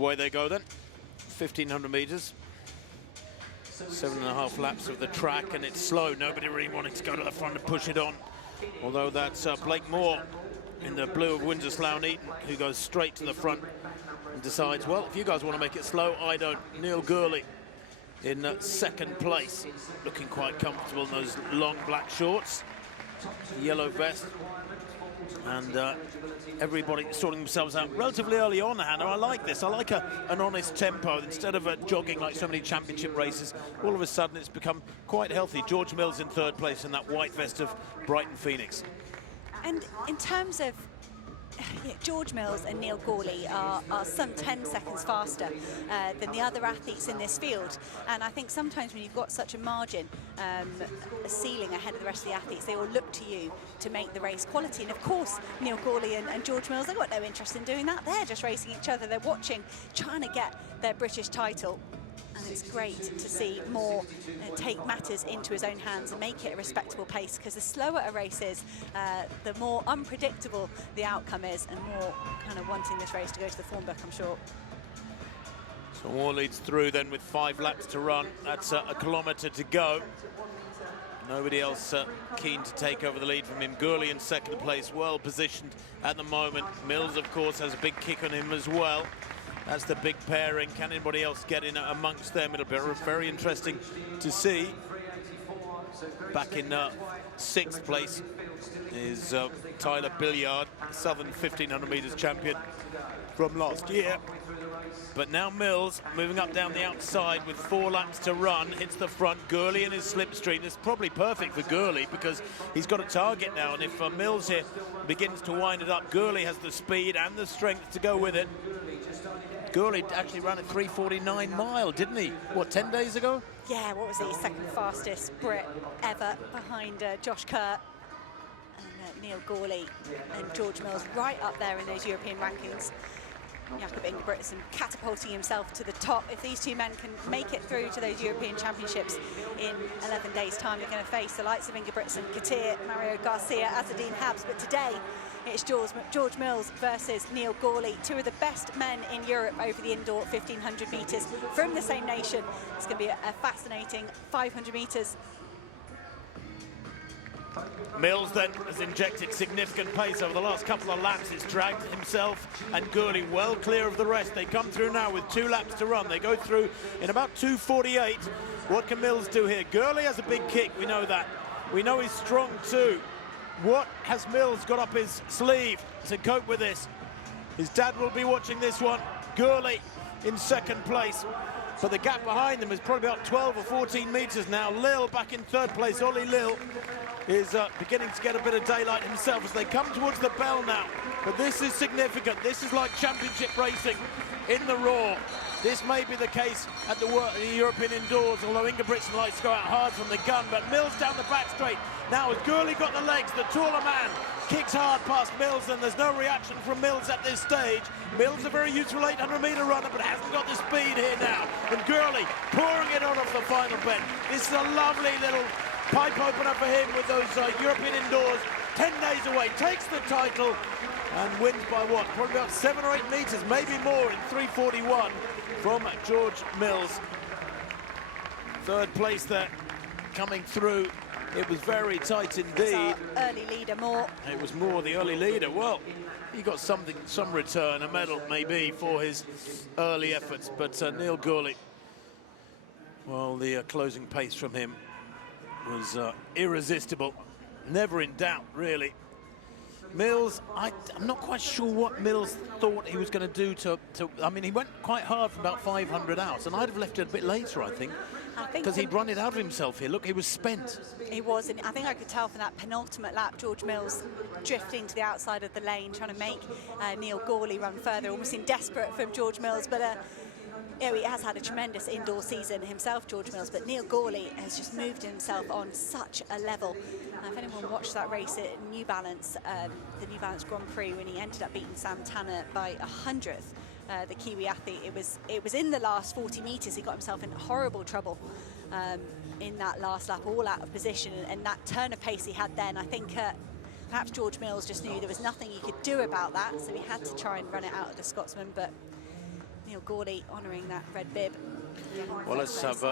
Away they go then. 1,500 meters. 7.5 laps of the track, and it's slow. Nobody really wanted to go to the front and push it on. Although that's Blake Moore in the blue of Windsor Slough Eton who goes straight to the front and decides, well, if you guys want to make it slow, I don't. Neil Gourley in second place, looking quite comfortable in those long black shorts, yellow vest, and everybody sorting themselves out relatively early on, Hannah. I like this. I like an honest tempo. Instead of jogging like so many championship races, all of a sudden it's become quite healthy. George Mills in third place in that white vest of Brighton Phoenix. And in terms of George Mills and Neil Gourley are some 10 seconds faster than the other athletes in this field. And I think sometimes when you've got such a margin, a ceiling ahead of the rest of the athletes, they all look to you to make the race quality. And of course, Neil Gourley and George Mills, they've got no interest in doing that. They're just racing each other. They're watching, trying to get their British title. And it's great to see Moore take matters into his own hands and make it a respectable pace, because the slower a race is, the more unpredictable the outcome is, and Moore kind of wanting this race to go to the form book, I'm sure. So Moore leads through then with 5 laps to run. That's a kilometre to go. Nobody else keen to take over the lead from him. Gourley in second place, well positioned at the moment. Mills, of course, has a big kick on him as well. That's the big pairing. Can anybody else get in amongst them? It'll be very interesting to see. Back in 6th place is Tyler Billiard, Southern 1,500 metres champion from last year. But now Mills moving up down the outside with 4 laps to run, hits the front. Gourley in his slipstream. It's probably perfect for Gourley because he's got a target now, and if Mills here begins to wind it up, Gourley has the speed and the strength to go with it. Gourley actually ran a 3:49 mile, didn't he? What, 10 days ago? Yeah, what was he? Second fastest Brit ever, behind Josh Kerr and Neil Gourley and George Mills, right up there in those European rankings. Jakob Ingebrigtsen catapulting himself to the top. If these two men can make it through to those European Championships in 11 days' time, they're going to face the likes of Ingebrigtsen, Katir, Mario Garcia, Azzedine Habs. But today, it's George Mills versus Neil Gourley, two of the best men in Europe over the indoor 1,500 metres from the same nation. It's going to be a fascinating 500 metres. Mills then has injected significant pace over the last couple of laps. It's dragged himself and Gourley well clear of the rest. They come through now with 2 laps to run. They go through in about 2:48. What can Mills do here? Gourley has a big kick, we know that. We know he's strong too. What has Mills got up his sleeve to cope with this? His dad will be watching this one. Gourley in second place, but the gap behind them is probably about 12 or 14 metres now. Lil back in third place. Ollie Lil is beginning to get a bit of daylight himself as they come towards the bell now. But this is significant. This is like championship racing in the Raw. This may be the case at the European indoors, although Ingebrigtsen likes to go out hard from the gun. But Mills down the back straight. Now has Gourley got the legs, the taller man kicks hard past Mills, and there's no reaction from Mills at this stage. Mills a very useful 800-metre runner, but hasn't got the speed here now. And Gourley pouring it on off the final bend. This is a lovely little pipe opener for him with those European indoors. 10 days away, takes the title and wins by what? Probably about 7 or 8 metres, maybe more, in 3:41 from George Mills. Third place there, coming through. It was very tight indeed. Early leader Moore. It was Moore, the early leader. Well, he got something, some return, a medal maybe for his early efforts. But Neil Gourley, well, the closing pace from him was irresistible. Never in doubt, really. Mills, I'm not quite sure what Mills thought he was going to do to I mean, he went quite hard for about 500 out, and I'd have left it a bit later, I think, because he'd run it out of himself here. Look, he was spent. He was, and I think I could tell from that penultimate lap, George Mills drifting to the outside of the lane, trying to make Neil Gourley run further, almost in desperate from George Mills, but you know, he has had a tremendous indoor season himself, George Mills, but Neil Gourley has just moved himself on such a level. If anyone watched that race at New Balance, the New Balance Grand Prix, when he ended up beating Sam Tanner by 100th, the Kiwi athlete, it was in the last 40 metres. He got himself in horrible trouble in that last lap, all out of position, and that turn of pace he had then, I think perhaps George Mills just knew there was nothing he could do about that, so he had to try and run it out of the Scotsman. But Neil Gourley honouring that red bib. Well, let's have